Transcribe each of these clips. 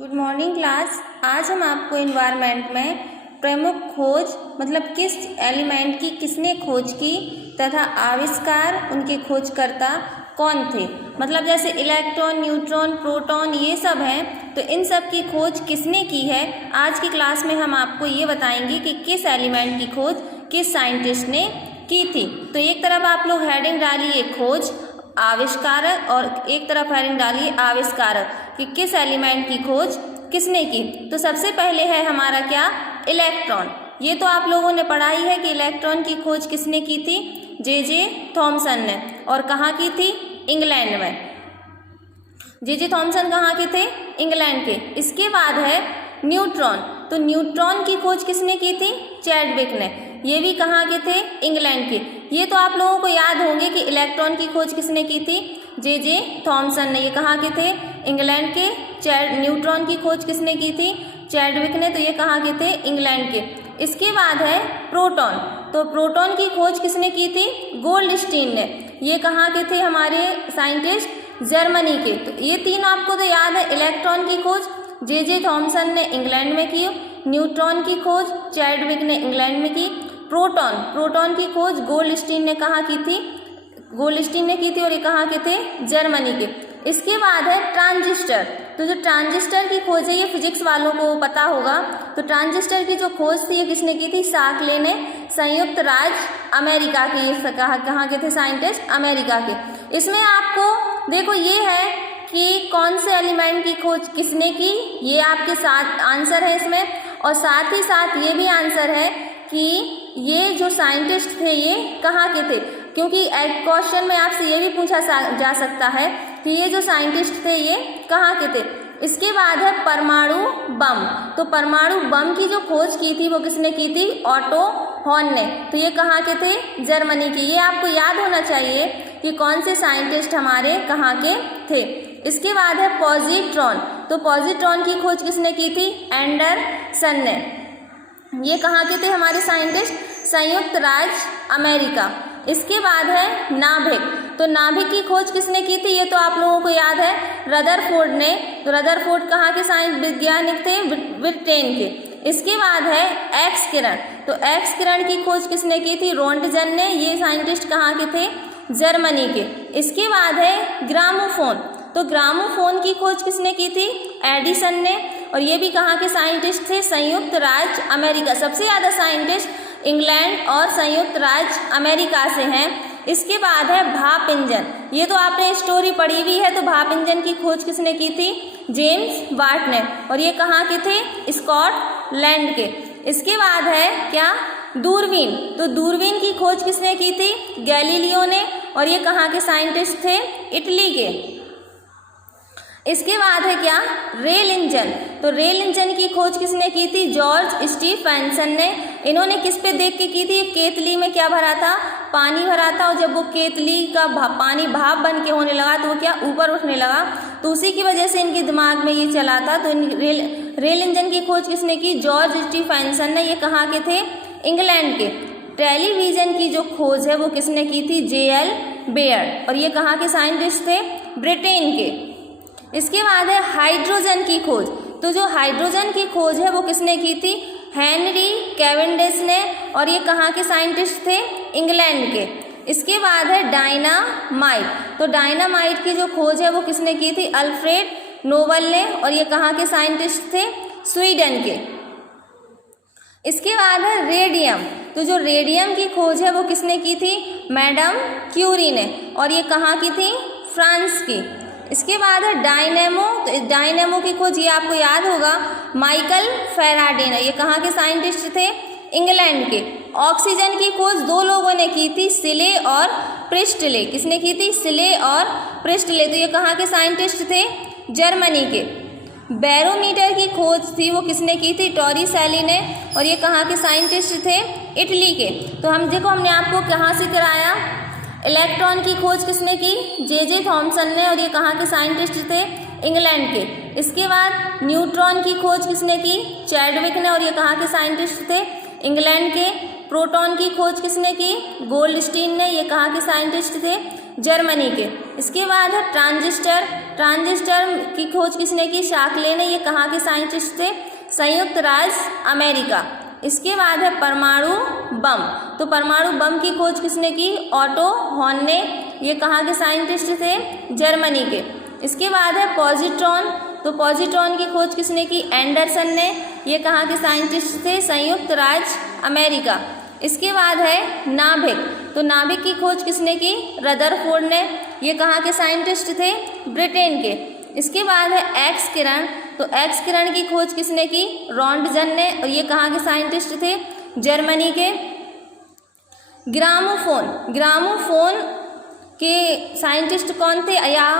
Good morning class. आज हम आपको एनवायरनमेंट में प्रमुख खोज मतलब किस एलिमेंट की किसने खोज की तथा आविष्कार उनके खोजकर्ता कौन थे, मतलब जैसे इलेक्ट्रॉन, न्यूट्रॉन, प्रोटॉन ये सब हैं, तो इन सब की खोज किसने की है। आज की क्लास में हम आपको ये बताएंगे कि किस एलिमेंट की खोज किस साइंटिस्ट ने की थी। तो एक तरफ आप लोग हेडिंग डालिए खोज आविष्कारक और एक तरफ हेडिंग डालिए आविष्कारक कि किस एलिमेंट की खोज किसने की। तो सबसे पहले है हमारा क्या, इलेक्ट्रॉन। ये तो आप लोगों ने पढ़ा ही है कि इलेक्ट्रॉन की खोज किसने की थी, जे थॉमसन ने। और कहाँ की थी, इंग्लैंड में। जे थॉमसन कहाँ के थे, इंग्लैंड के। इसके बाद है न्यूट्रॉन। तो न्यूट्रॉन की खोज किसने की थी, चैडविक ने। ये भी कहाँ के थे, इंग्लैंड के। ये तो आप लोगों को याद होंगे कि इलेक्ट्रॉन की खोज किसने की थी, जे थॉमसन ने। ये कहाँ के थे, इंग्लैंड के। न्यूट्रॉन की खोज किसने की थी, चैडविक ने। तो ये कहाँ के थे, इंग्लैंड के। इसके बाद है प्रोटॉन। तो प्रोटॉन की खोज किसने की थी, गोल्डस्टीन ने। ये कहाँ के थे हमारे साइंटिस्ट, जर्मनी के। तो ये तीन आपको तो याद है। इलेक्ट्रॉन की खोज जे थॉमसन ने इंग्लैंड में की, न्यूट्रॉन की खोज चैडविक ने इंग्लैंड में की, प्रोटॉन की खोज गोल्डस्टीन ने कहाँ की थी, गोल्डस्टीन ने की थी और ये कहाँ के थे, जर्मनी के। इसके बाद है ट्रांजिस्टर। तो जो ट्रांजिस्टर की खोज है ये फिजिक्स वालों को पता होगा। तो ट्रांजिस्टर की जो खोज थी ये किसने की थी, शाक्ले ने, संयुक्त राज्य अमेरिका के। ये कहाँ के थे साइंटिस्ट, अमेरिका के। इसमें आपको देखो ये है कि कौन से एलिमेंट की खोज किसने की, ये आपके साथ आंसर है इसमें। और साथ ही साथ ये भी आंसर है कि ये जो साइंटिस्ट थे ये कहाँ के थे, क्योंकि एक क्वेश्चन में आपसे ये भी पूछा जा सकता है कि ये जो साइंटिस्ट थे ये कहाँ के थे। इसके बाद है परमाणु बम। तो परमाणु बम की जो खोज की थी वो किसने की थी, ऑटो हॉर्न ने। तो ये कहाँ के थे, जर्मनी की। ये आपको याद होना चाहिए कि कौन से साइंटिस्ट हमारे कहाँ के थे। इसके बाद है पॉजिट्रॉन। तो पॉजिट्रॉन की खोज किसने की थी, एंडरसन ने। ये कहाँ के थे हमारे साइंटिस्ट, संयुक्त राज्य अमेरिका। इसके बाद है नाभिक। तो नाभिक की खोज किसने की थी, ये तो आप लोगों को याद है, रदरफोर्ड ने। तो रदरफोर्ड कहाँ के साइंस वैज्ञानिक थे, ब्रिटेन के। इसके बाद है एक्स किरण। तो एक्स किरण की खोज किसने की थी, रोंटगन ने। ये साइंटिस्ट कहाँ के थे, जर्मनी के। इसके बाद है ग्रामोफोन। तो ग्रामोफोन की खोज किसने की थी, एडिसन ने। और ये भी कहाँ के साइंटिस्ट थे, संयुक्त राज्य अमेरिका। सबसे ज़्यादा साइंटिस्ट इंग्लैंड और संयुक्त राज्य अमेरिका से हैं। इसके बाद है भाप इंजन। ये तो आपने स्टोरी पढ़ी हुई है। तो भाप इंजन की खोज किसने की थी, जेम्स वाट ने। और ये कहाँ के थे, स्कॉटलैंड के। इसके बाद है क्या, दूरबीन। तो दूरबीन की खोज किसने की थी, गैलीलियो ने। और ये कहाँ के साइंटिस्ट थे, इटली के। इसके बाद है क्या, रेल इंजन। तो रेल इंजन की खोज किसने की थी, जॉर्ज स्टीफेंसन ने। इन्होंने किस पे देख के की थी, केतली में क्या भरा था, पानी भरा था। और जब वो केतली का पानी भाप बन के होने लगा तो वो क्या, ऊपर उठने लगा। तो उसी की वजह से इनके दिमाग में ये चला था। तो रेल इंजन की खोज किसने की, जॉर्ज स्टीफेंसन ने। ये कहाँ के थे, इंग्लैंड के। टेलीविज़न की जो खोज है वो किसने की थी, जे.एल. बेयर। और ये कहाँ के साइंटिस्ट थे, ब्रिटेन के। इसके बाद है हाइड्रोजन की खोज। तो जो हाइड्रोजन की खोज है वो किसने की थी, हेनरी कैवेंडिश ने। और ये कहाँ के साइंटिस्ट थे, इंग्लैंड के। इसके बाद है डायनामाइट। तो डायनामाइट की जो खोज है वो किसने की थी, अल्फ्रेड नोबल ने। और ये कहाँ के साइंटिस्ट थे, स्वीडन के। इसके बाद है रेडियम। तो जो रेडियम की खोज है वो किसने की थी, मैडम क्यूरी ने। और ये कहाँ की थी, फ्रांस की। इसके बाद है डायनेमो। तो डायनेमो की खोज ये आपको याद होगा, माइकल फैराडे ने। ये कहाँ के साइंटिस्ट थे, इंग्लैंड के। ऑक्सीजन की खोज दो लोगों ने की थी, सिले और प्रिस्टले। किसने की थी, सिले और प्रिस्टले। तो ये कहाँ के साइंटिस्ट थे, जर्मनी के। बैरोमीटर की खोज थी वो किसने की थी, टॉरिसेली ने। और ये कहाँ के साइंटिस्ट थे, इटली के। तो हम देखो हमने आपको कहाँ से कराया, इलेक्ट्रॉन की खोज किसने की, जे थॉमसन ने। और ये कहाँ के साइंटिस्ट थे, इंग्लैंड के। इसके बाद न्यूट्रॉन की खोज किसने की, चैडविक ने। और ये कहाँ के साइंटिस्ट थे, इंग्लैंड के। प्रोटॉन की खोज किसने की, गोल्डस्टीन ने। ये कहाँ के साइंटिस्ट थे, जर्मनी के। इसके बाद है ट्रांजिस्टर। ट्रांजिस्टर की खोज किसने की? शाकले ने। ये कहाँ के साइंटिस्ट थे? संयुक्त राज्य अमेरिका। इसके बाद है परमाणु बम। तो परमाणु बम की खोज किसने की? ऑटो हॉर्न ने। ये कहाँ के साइंटिस्ट थे? जर्मनी के। इसके बाद है पॉजिट्रॉन। तो पॉजिट्रॉन की खोज किसने की? एंडरसन ने। ये कहाँ के साइंटिस्ट थे? संयुक्त राज्य अमेरिका। इसके बाद है नाभिक। तो नाभिक की खोज किसने की? रदरफोर्ड ने। ये कहाँ के साइंटिस्ट थे? ब्रिटेन के। इसके बाद है एक्स किरण। तो एक्स किरण की खोज किसने की? रॉन्टजन ने। और ये कहाँ के साइंटिस्ट थे? जर्मनी के। ग्रामोफोन। ग्रामोफोन के साइंटिस्ट कौन थे? या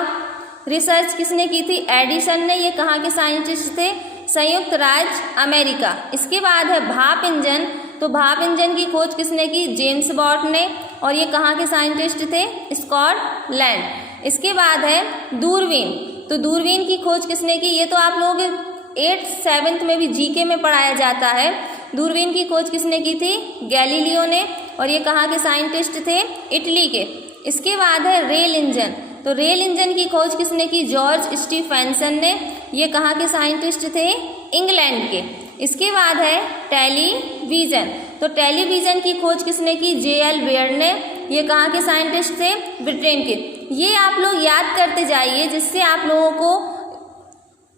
रिसर्च किसने की थी? एडिसन ने। ये कहाँ के साइंटिस्ट थे? संयुक्त राज्य अमेरिका। इसके बाद है भाप इंजन। तो भाप इंजन की खोज किसने की? जेम्स वॉट ने। और ये कहाँ के साइंटिस्ट थे? स्कॉटलैंड। इसके बाद है दूरबीन। तो दूरबीन की खोज किसने की? ये तो आप लोगों के 8th 7th में भी जीके में पढ़ाया जाता है। दूरबीन की खोज किसने की थी? गैलीलियो ने। और ये कहाँ के साइंटिस्ट थे? इटली के। इसके बाद है रेल इंजन। तो रेल इंजन की खोज किसने की? जॉर्ज स्टीफेंसन ने। ये कहाँ के साइंटिस्ट थे? इंग्लैंड के। इसके बाद है टेलीविज़न। तो टेलीविज़न की खोज किसने की? जे.एल. बेयर ने। ये कहाँ के साइंटिस्ट थे? ब्रिटेन के। ये आप लोग याद करते जाइए, जिससे आप लोगों को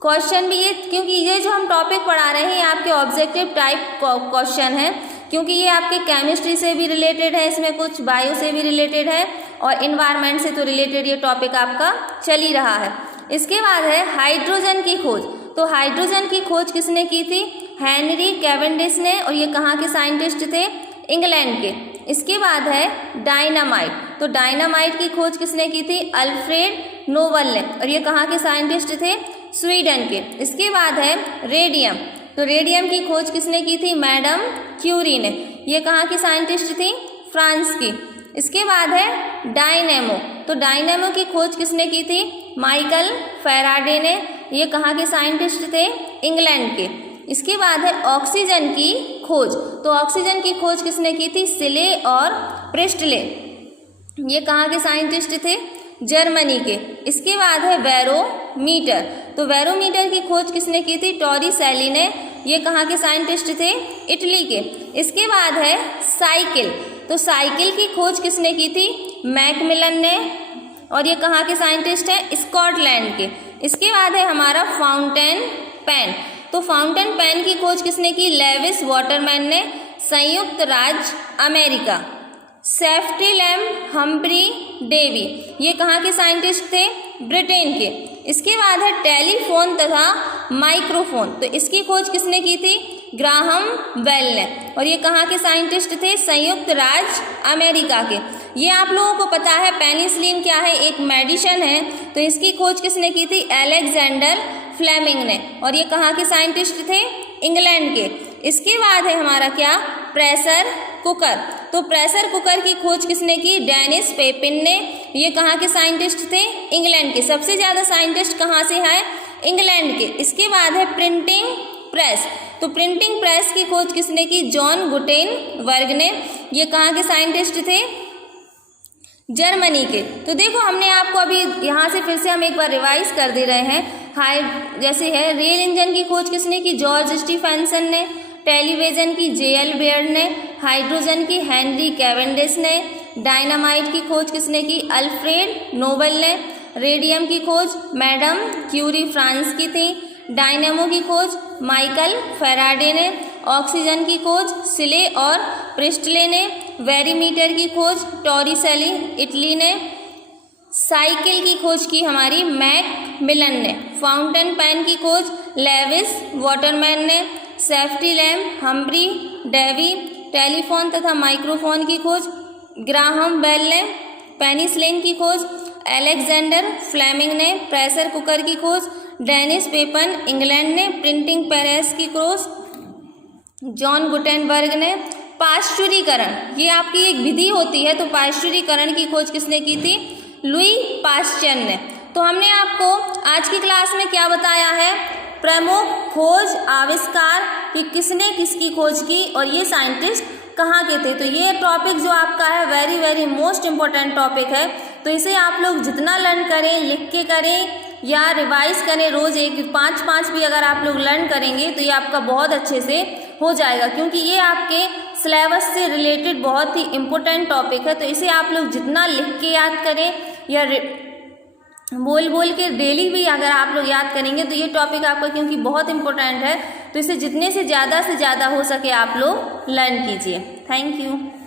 क्वेश्चन भी ये, क्योंकि ये जो हम टॉपिक पढ़ा रहे हैं ये आपके ऑब्जेक्टिव टाइप क्वेश्चन है, क्योंकि ये आपके केमिस्ट्री से भी रिलेटेड है, इसमें कुछ बायो से भी रिलेटेड है और इन्वायरमेंट से तो रिलेटेड ये टॉपिक आपका चल ही रहा है। इसके बाद है हाइड्रोजन की खोज। तो हाइड्रोजन की खोज किसने की थी? हेनरी कैवेंडिश ने। और ये कहाँ के साइंटिस्ट थे? इंग्लैंड के। इसके बाद है डायनामाइट। तो डायनामाइट की खोज किसने की थी? अल्फ्रेड नोबल ने। और ये कहाँ के साइंटिस्ट थे? स्वीडन के। इसके बाद है रेडियम। तो रेडियम की खोज किसने की थी? मैडम क्यूरी ने। ये कहाँ की साइंटिस्ट थी? फ्रांस की। इसके बाद है डायनेमो। तो डायनेमो की खोज किसने की थी? माइकल फैराडे ने। ये कहाँ के साइंटिस्ट थे? इंग्लैंड के। इसके बाद है ऑक्सीजन की खोज। तो ऑक्सीजन की खोज किसने की थी? सिले और प्रिस्टले। ये कहाँ के साइंटिस्ट थे? जर्मनी के। इसके बाद है बैरोमीटर। तो बैरोमीटर की खोज किसने की थी? टॉरिसेली ने। ये कहाँ के साइंटिस्ट थे? इटली के। इसके बाद है साइकिल। तो साइकिल की खोज किसने की थी? मैकमिलन ने। और ये कहाँ के साइंटिस्ट हैं? स्कॉटलैंड के। इसके बाद है हमारा फाउंटेन पेन। तो फाउंटेन पेन की खोज किसने की? लेविस वाटरमैन ने। संयुक्त राज्य America. Safety lamp Humphry Davy. ये कहाँ के साइंटिस्ट थे? ब्रिटेन के। इसके बाद है टेलीफोन तथा माइक्रोफोन। तो इसकी खोज किसने की थी? ग्राहम बेल ने। और ये कहाँ के साइंटिस्ट थे? संयुक्त राज्य अमेरिका के। ये आप लोगों को पता है पेनिसिलिन क्या है? एक मेडिसिन है। तो इसकी खोज किसने की थी? अलेक्जेंडर फ्लेमिंग ने। और ये कहाँ के साइंटिस्ट थे? इंग्लैंड के। इसके बाद है हमारा क्या? Pressure cooker. तो प्रेशर कुकर की खोज किसने की? डेनिस पेपिन ने। ये कहाँ के साइंटिस्ट थे? इंग्लैंड के। सबसे ज़्यादा साइंटिस्ट कहाँ से है? इंग्लैंड के। इसके बाद है प्रिंटिंग प्रेस। तो प्रिंटिंग प्रेस की खोज किसने की? जॉन गुटेनबर्ग ने। ये कहाँ के साइंटिस्ट थे? जर्मनी के। तो देखो हमने आपको अभी यहाँ से फिर से हम एक बार रिवाइज कर दे रहे हैं। जैसे है रेल इंजन की खोज किसने की? जॉर्ज स्टीफेंसन ने। टेलीविज़न की जे.एल. बेयर ने। हाइड्रोजन की हेनरी कैवेंडिश ने। डायनामाइट की खोज किसने की? अल्फ्रेड नोबल ने। रेडियम की खोज मैडम क्यूरी फ्रांस की थी। डायनेमो की खोज माइकल फैराडे ने। ऑक्सीजन की खोज सिले और प्रिस्टले ने। बैरोमीटर की खोज टॉरिसेली इटली ने। साइकिल की खोज की हमारी मैकमिलन ने। फाउंटेन पेन की खोज लेविस वाटरमैन ने। Safety lamp Humphry Davy. Telephone तथा माइक्रोफोन की खोज ग्राहम बेल ने। पेनिसिलिन की खोज अलेक्जेंडर फ्लेमिंग ने। प्रेशर कुकर की खोज डेनिस पेपन इंग्लैंड ने। प्रिंटिंग प्रेस की खोज जॉन गुटेनबर्ग ने। पाश्चुरीकरण, ये आपकी एक विधि होती है, तो पाश्चुरीकरण की खोज किसने की थी? लुई पाश्चर ने। तो हमने आपको आज की क्लास में क्या बताया है? प्रमुख खोज आविष्कार कि किसने किसकी खोज की और ये साइंटिस्ट कहाँ के थे। तो ये टॉपिक जो आपका है very very most important topic है, तो इसे आप लोग जितना लर्न करें, लिख के करें या रिवाइज करें, रोज़ 5 भी अगर आप लोग लर्न करेंगे तो ये आपका बहुत अच्छे से हो जाएगा, क्योंकि ये आपके सिलेबस से रिलेटेड बहुत ही इम्पोर्टेंट टॉपिक है। तो इसे आप लोग जितना लिख के याद करें या बोल के डेली भी अगर आप लोग याद करेंगे तो ये टॉपिक आपका क्योंकि बहुत इम्पोर्टेंट है, तो इसे जितने से ज़्यादा हो सके आप लोग लर्न कीजिए। Thank you.